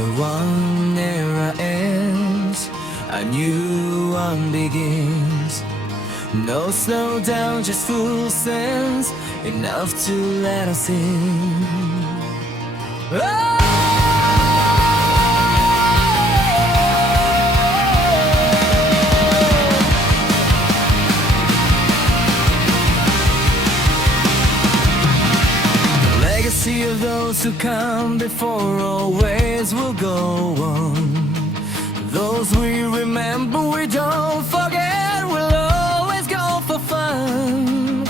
Where one era ends, a new one begins. No slow down, just full sense, enough to let us in. Oh! Legacy of those who come before always will go on. Those we remember, we don't forget, we'll always go for fun.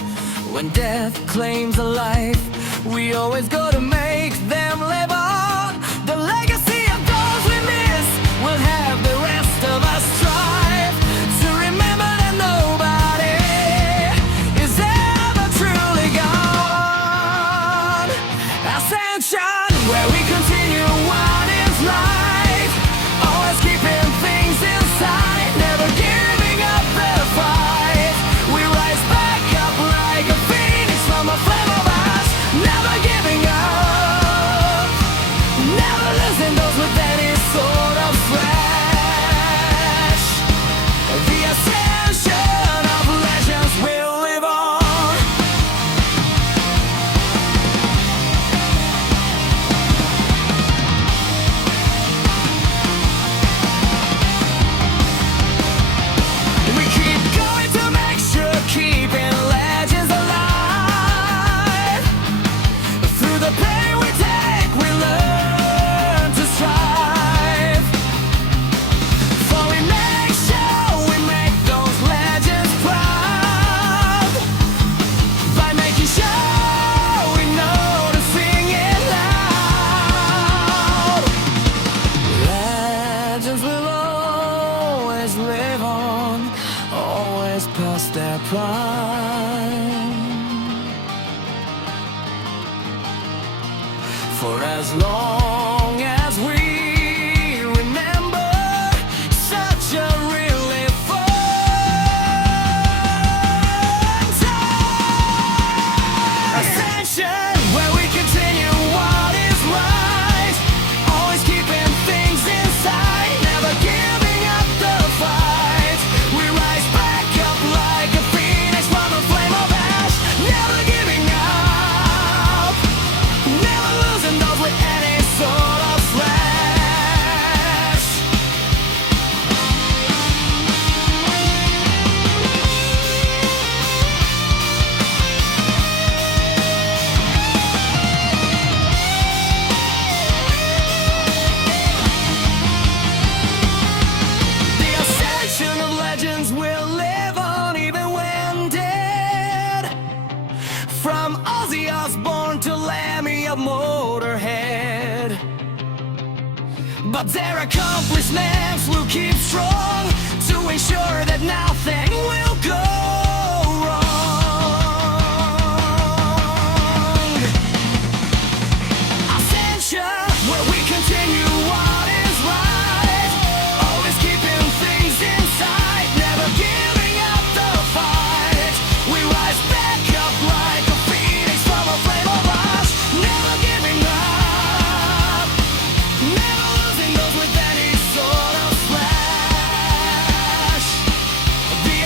When death claims a life, we always go to make them live on. The legacy of those we miss will have the rest of us strive to remember that nobody is ever truly gone. Ascension, where we continue what is life, always keeping things inside, never giving up the fight. We rise back up like a phoenix from a flame of ash, never giving up, never losing those with any sort of flash. The ascension of legends will live on. We keep going to make sure keeping legends alive. Through the pain we take, we learn to strive. For we make sure we make those legends proud, by making sure we know to sing it loud. Legends will always live on, always past their prime. For as long as we remember such a really fun time. Ascension, where we continue what is right, always keeping things inside, never giving up the fight. We rise back up like a phoenix from a flame of ash, never giving up, never losing those with any sort of flash. The ascension of legends will live on even when dead. From Ozzy Osbourne to Lemmy of Motorhead, but their accomplishments will keep strong to ensure that nothing will go wrong. Ascension, where we continue what is right, always keeping things inside, never giving up the fight. We rise back up like a phoenix from a flame of ash, never giving up, never losing those with any sort of flash. The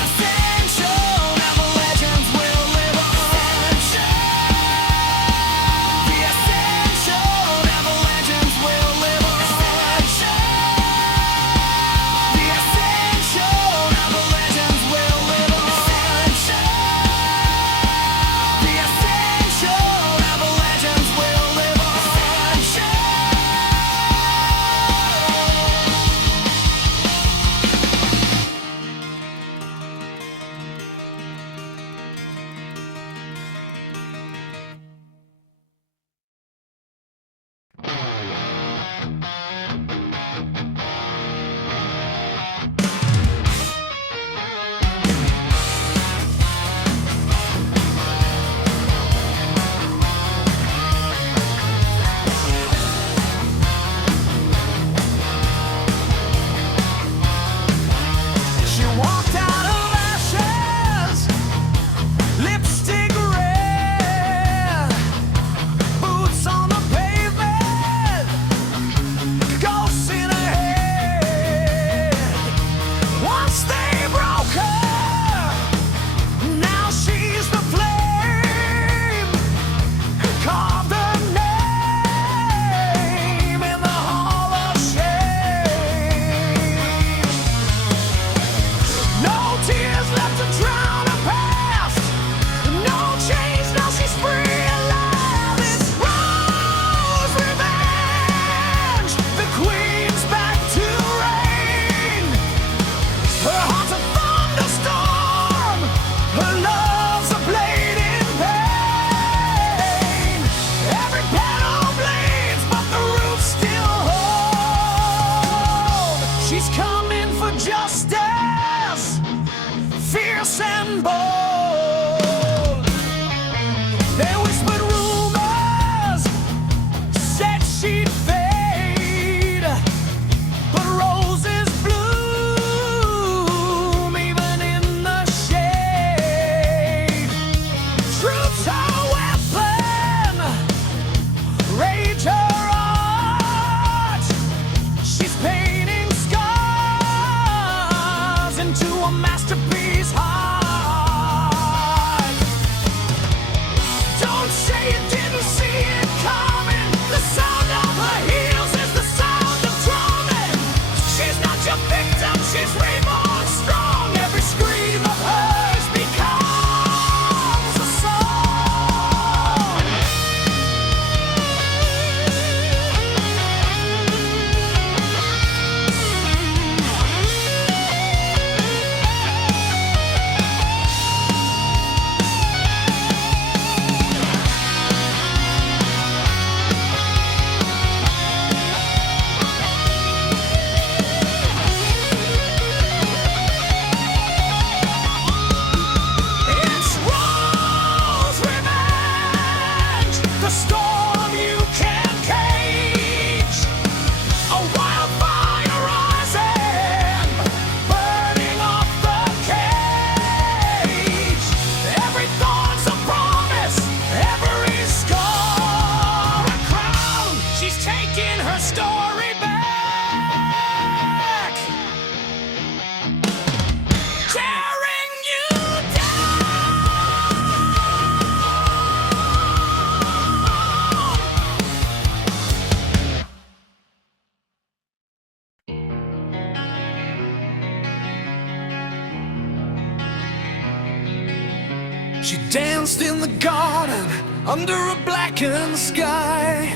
She danced in the garden under a blackened sky.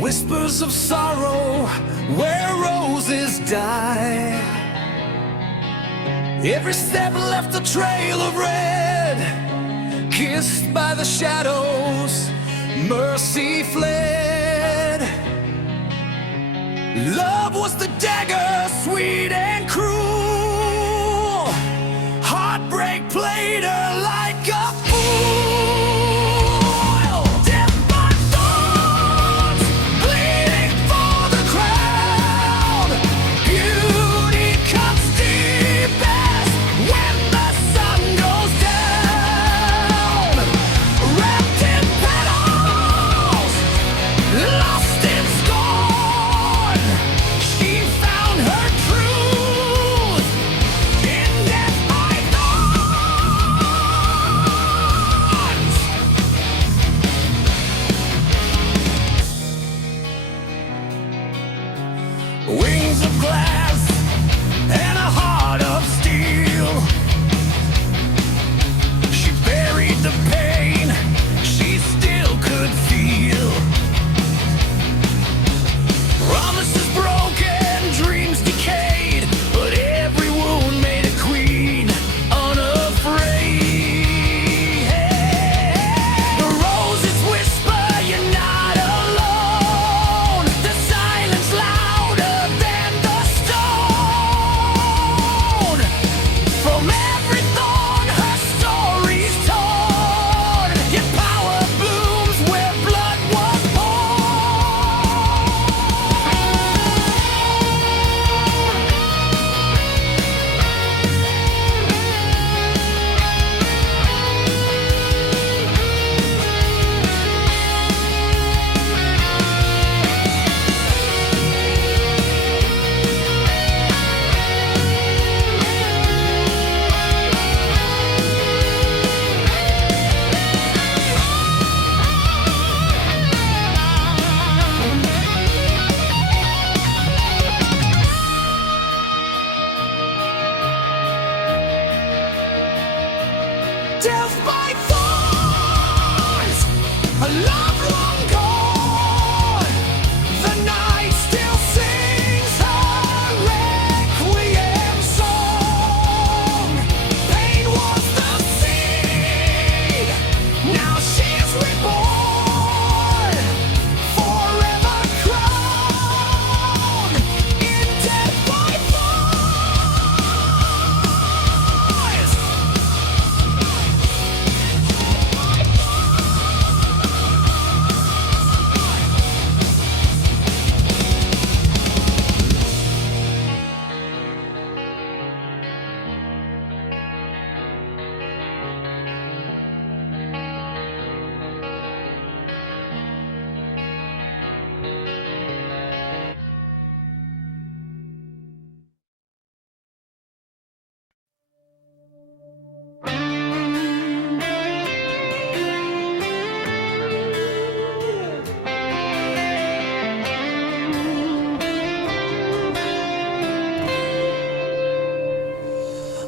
Whispers of sorrow where roses die. Every step left a trail of red. Kissed by the shadows, mercy fled. Love was the dagger, sweet and cruel. Heartbreak played her like a fool. Death by thorns, bleeding for the crown. Beauty comes deepest when the sun goes down. Wrapped in petals, lost in scorn. She found her truth in death by thorns. Wings of glass and a heart of steel. She buried the pain she still could feel. Promises broken, dreams decayed, but every wound made a queen unafraid. The roses whisper, you're not alone. The silence louder than the stone. From every thorn, her story's torn. Yet power blooms where blood was death by thorns, a love long gone. The night still sings her requiem song. Pain was the seed, now she's reborn, forever crowned in death by thorns.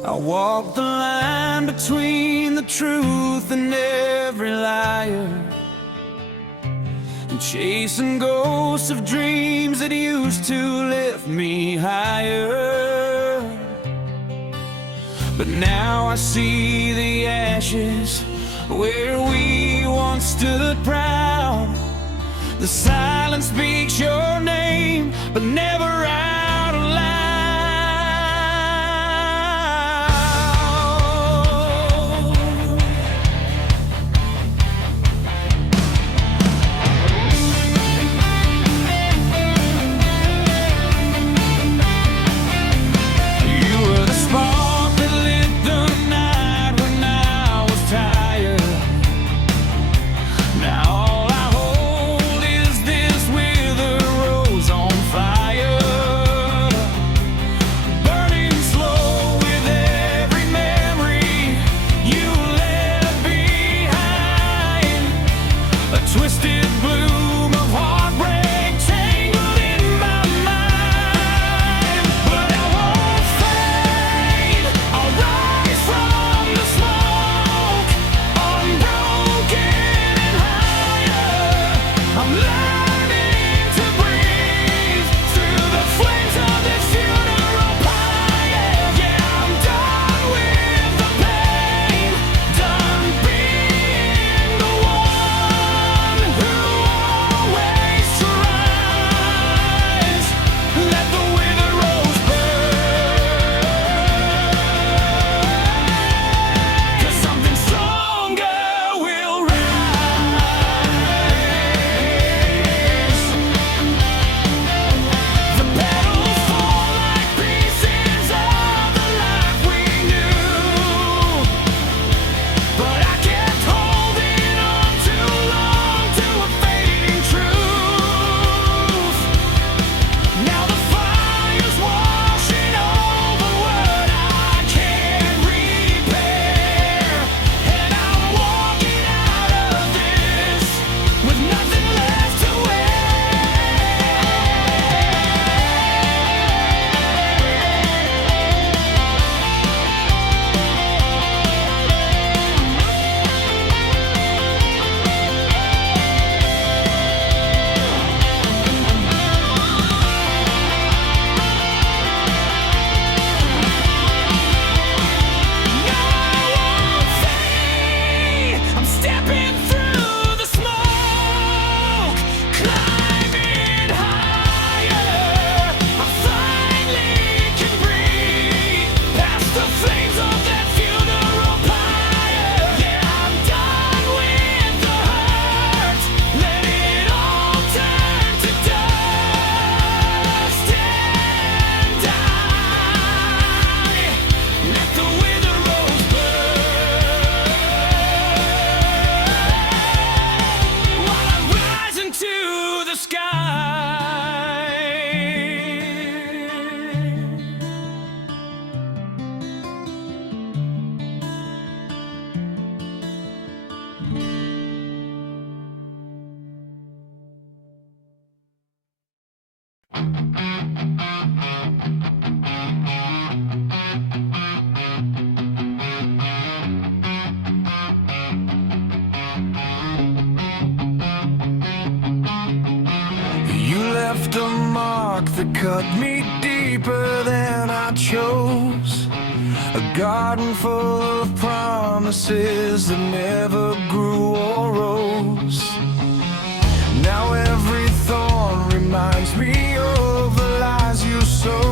I walk the line between the truth and every liar, and chasing ghosts of dreams that used to lift me higher. But now I see the ashes where we once stood proud. The silence speaks your name, but never out loud. You were the spark that lit the night when I was tired. Now all I hold is this withered rose on fire. left a mark that cut me deeper than I chose. A garden full of promises that never grew or rose. Now every thorn reminds me of the lies you sowed.